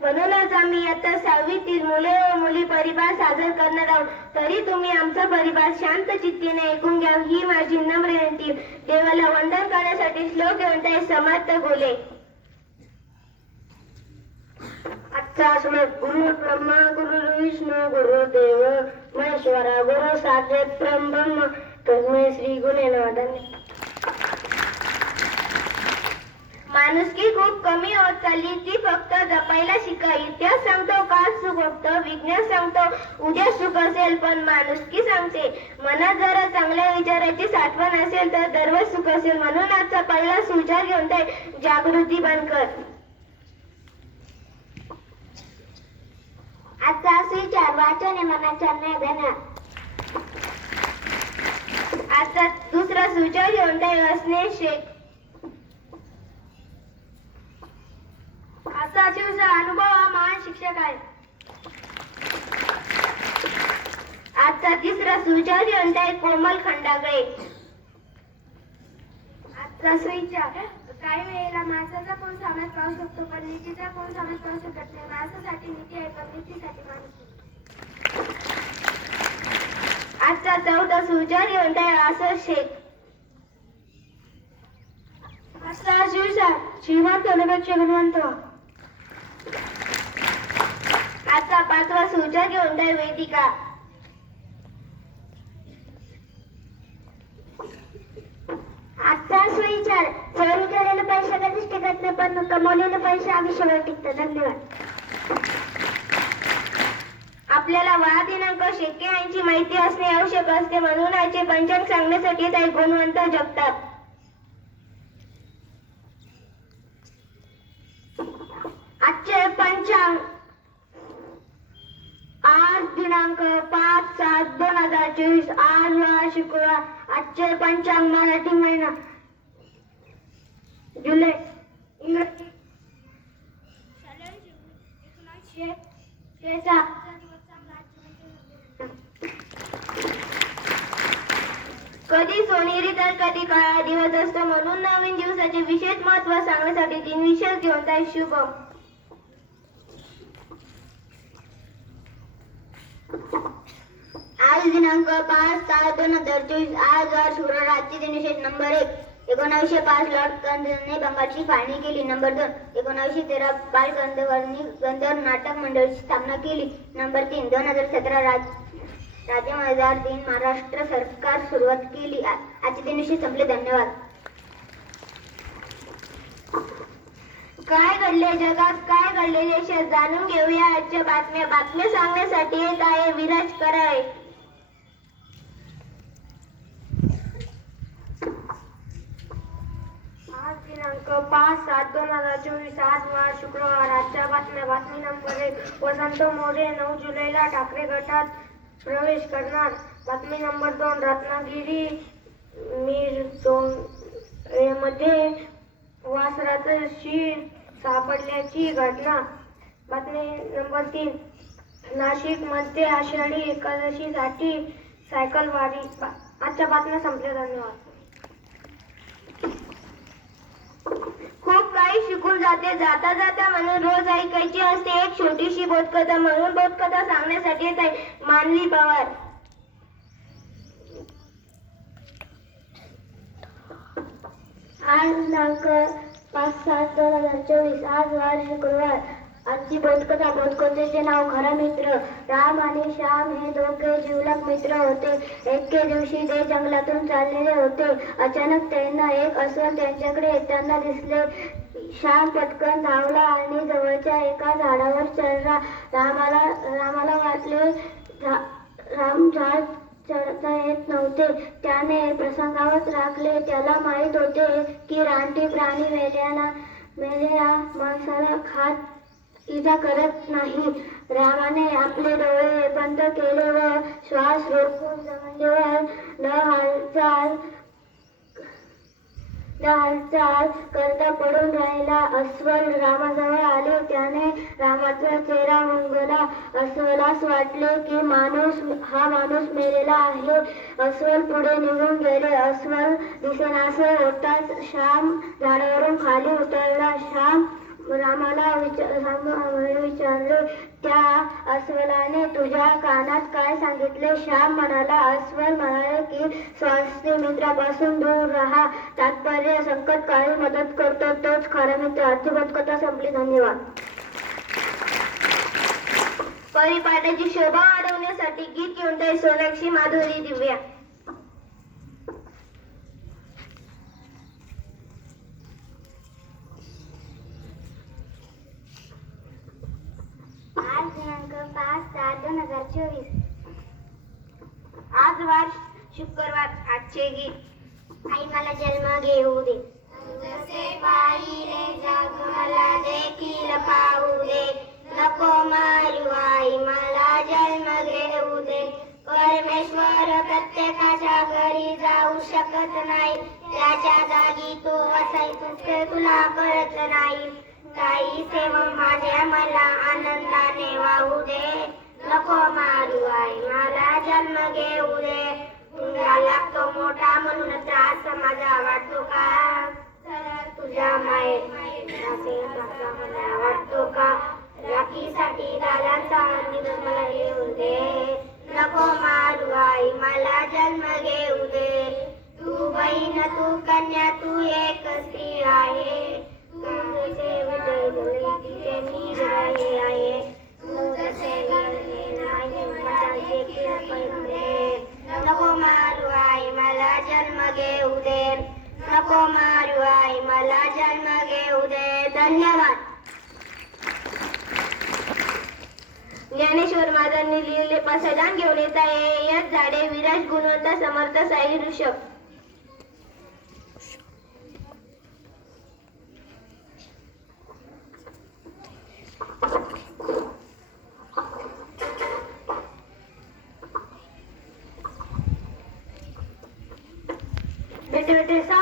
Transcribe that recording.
म्हणूनच आम्ही आता सहावीतील मुले व मुली परिवार सादर करणार आहोत. तरी तुम्ही आमचा परिवार शांत चित्तीने ऐकून घ्या. ही माझी नम्र विनंती. देवाला वंदन करण्यासाठी श्लोक घेऊन समाप्त बोले. आजचा श्लोक गुरु ब्रह्मा गुरु विष्णू गुरु देव महेश्वरा गुरु साक्षात ब्रह्म तस्मै श्री गुणे नमः माणुसकी खूप कमी होत चालली. ती फक्त जपायला शिका इतिहास सांगतो काल सुख होतं विज्ञान सांगतो उद्या सुख असेल पण माणुसकी सांगते मनात जरा चांगल्या विचाराची साठवण असेल तर दररोज सुख असेल. म्हणून आजचा पहिला सुविचार घेऊन ते जागृती बनकर आजचा सुविचार वाचन मनाच्या नाही आजचा दुसरा सुविचार घेऊन ते असणे शेख आजचा दिवसा अनुभव हा महान शिक्षक आहे आजचा तिसरा सुविचार घेऊन आहे कोमल खंडागळे. आजचा सुविचार काही वेळेला माणसाचा कोण सामन्यात पाहू शकतो पण नीतीचा कोण सामन्यात पाहू शकत नाही? माणसासाठी नीती आहे पण नीतीसाठी माणूस आजचा चौथा सुविचार घेऊन आहे असं शेख आजचा शिवसार श्रीमंत होण्यापेक्षा गुणवंत आजचा पाचवा सूचक घेऊन आहे वेदिका. आजचा सुविचार चोरी केलेले पैसे कधीच टिकत नाही पण कमवलेले पैसे आयुष्यभर टिकतात धन्यवाद. आपल्याला वा दिनांक शेके यांची माहिती असणे आवश्यक असते म्हणून याचे पंचांग सांगण्यासाठी काही गुणवंत जगतात आजचे पंचांग आज दिनांक पाच सात दोन हजार चोवीस आज वार शुक्रवार आजचे पंचांग मराठी महिना. जुलै इंग्रजी. कधी सोनेरी तर कधी काळा दिवस असतो म्हणून नवीन दिवसाचे विशेष महत्त्व सांगण्यासाठी तीन विशेष घेऊन जाईल शुभम. आज दिनांक पाच सात दोन हजार चोवीस. आज वार शुक्रवार आजचे नंबर एक. एकोणावीसशे पाच लॉर्ड कर्नलने बंगालची फाळणी केली. नंबर दोन एकोणावीसशे तेरा बाल गंधर्वांनी गंधर्व नाटक मंडळाची स्थापना केली. नंबर तीन दोन हजार सतरा राज राज्य हजार दिन महाराष्ट्र सरकार सुरुवात केली. आजचे दिनविशेष संपले. धन्यवाद. काय घडले जगात? काय घडले देशात जाणून घेऊया आजच्या बातम्या. बातम्या सांगण्यासाठी एक आहे विराज कराय आज दिनांक पाच सात दोन हजार चोवीस आज वार शुक्रवार. आजच्या बातम्या बातमी नंबर एक वसंत मोरे नऊ जुलैला ठाकरे गटात प्रवेश करणार. बातमी नंबर दोन रत्नागिरी मिरजोनमध्ये वासराचं शीर सापडल्याची घटना. बातमी नंबर तीन. नाशिकमध्ये आषाढी एकादशीसाठी सायकल वारी. आजच्या बातम्या संपल्या. धन्यवाद. खूप काही शिकून जाते. जाता जाता म्हणून रोज ऐकायची असते. एक छोटीशी बोधकथा म्हणून बोधकथा सांगण्यासाठी मानवी पवार. आज पाच सात दोन हजार चोवीस आज वार शुक्रवार. आजची बोधकथा बोधकथेचे नाव खरा मित्र. राम आणि श्याम हे दोघे जीवलक मित्र होते. एके दिवशी ते जंगलातून चाललेले होते. अचानक त्यांना एक अस्वल त्यांच्याकडे येताना दिसले. श्याम पटकन धावला आणि जवळच्या एका झाडावर चढला. रामाला रामाला वाटले राम झाड चढता येत नव्हते. त्याने प्रसंगावत राखले त्याला माहीत होते की रानटी प्राणी मेल्याला मेलेल्या माणसाला खात इजा करत नाही. रामाने आपले डोळे बंद केले व श्वास रोखून जमिनीवर न हालचाल न हालचाल करता पडून राहिला. अस्वल रामाजवळ आले त्याने रामाचा चेहरा मंगला. अस्वलास वाटले की माणूस हा माणूस मेलेला आहे. अस्वल पुढे निघून गेले. अस्वल दिसेनासे होताच. श्याम झाडावरून खाली उतरला. श्याम रामाला विचार विचारले. त्या अस्वलाने तुझ्या कानात काय सांगितले? श्याम म्हणाला अस्वल म्हणाले की स्वास्थ्य मित्रापासून दूर राहा. तात्पर्य संकट काळी मदत करतो. तोच खरा मित्र. आजची कथा संपली. धन्यवाद. परिपाठाची शोभा वाढवण्यासाठी गीत घेऊन जाईल सोनाक्षी माधुरी दिव्या आज दिनांक पाच सात दोन हजार चोवीस. आज वार शुक्रवार आजचे गीत. आई मला जन्म घेऊ दे. जसे पाहिले जग मला देखील पाहू दे. नको मारू आई मला जन्म घेऊ दे. परमेश्वर प्रत्येकाच्या घरी जाऊ शकत नाही. त्याच्या जागी तो असायचो ते तुला कळत नाही. काही सेवा माझ्या मला आनंदाने वाहू दे. नको मारू आई मला जन्म घेऊ दे. तुला लागतो मोठा म्हणून त्रास माझा वाटतो का? तुझ्या मायेत मला वाटतो का? राखीसाठी दादांचा दिवस मला घेऊ दे. नको मारू आई मला जन्म घेऊ दे. तू बहीण तू कन्या तू एक स्त्री आहे. घेऊ दे. नको मारू आई मला जन्म घेऊ दे. धन्यवाद. ज्ञानेश्वर महाराजांनी लिहिलेले पसायदान घेऊन येत आहे. याच झाडे विराज गुणवंत समर्थ साई ऋषभ. to this.